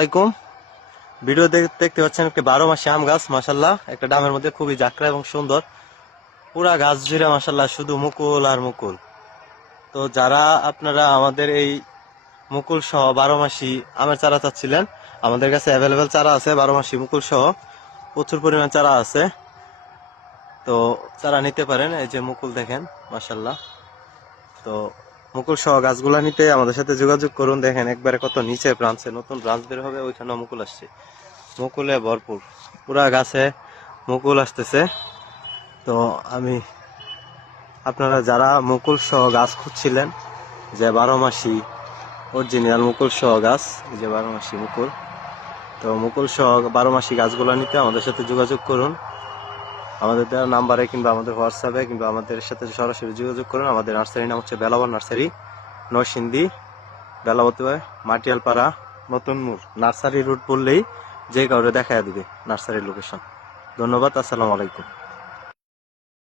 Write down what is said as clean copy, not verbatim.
আলাইকুম। ভিডিও দেখতে পাচ্ছেন একটি 12 মাসি আম গাছ, মাশাআল্লাহ একটা ডামের মধ্যে খুবই জাকরা এবং সুন্দর। পুরা গাছ জুড়ে মাশাআল্লাহ শুধু মুকুল আর মুকুল। তো যারা আপনারা আমাদের এই মুকুল সহ 12 মাসি আমের চারা চাচ্ছিলেন, আমাদের কাছে অ্যাভেলেবেল চারা আছে। 12 মাসি মুকুল সহ প্রচুর পরিমাণ চারা আছে, তো চারা নিতে পারেন। এই যে মুকুল দেখেন মাশাআল্লাহ। তো মুকুল সহ গাছগুলা নিতে আমাদের সাথে যোগাযোগ করুন। দেখেন একবারে কত নিচে ব্রাঞ্চে নতুন ব্রাঞ্চ বের হবে, ওইখানেও মুকুল আসছে, মুকুলে ভরপুর, পুরা গাছে মুকুল আসতেছে। তো আমি আপনারা যারা মুকুল সহ গাছ খুঁজছিলেন, যে 12 মাসি অরিজিনাল মুকুল সহ গাছ, যে 12 মাসি মুকুল, তো মুকুল সহ 12 মাসি গাছগুলো নিতে আমাদের সাথে যোগাযোগ করুন। আমাদের দেওয়া নাম্বারে কিংবা আমাদের হোয়াটসঅ্যাপে কিংবা আমাদের সাথে সরাসরি যোগাযোগ করুন। আমাদের নার্সারির নাম হচ্ছে বেলাবন নার্সারি, নরসিংদী বেলাবতী মাটিয়ালপাড়া নতুন মোড়। নার্সারি রুট বললেই যে কাউরে দেখায় দিবে নার্সারির লোকেশন। ধন্যবাদ, আসসালামু আলাইকুম।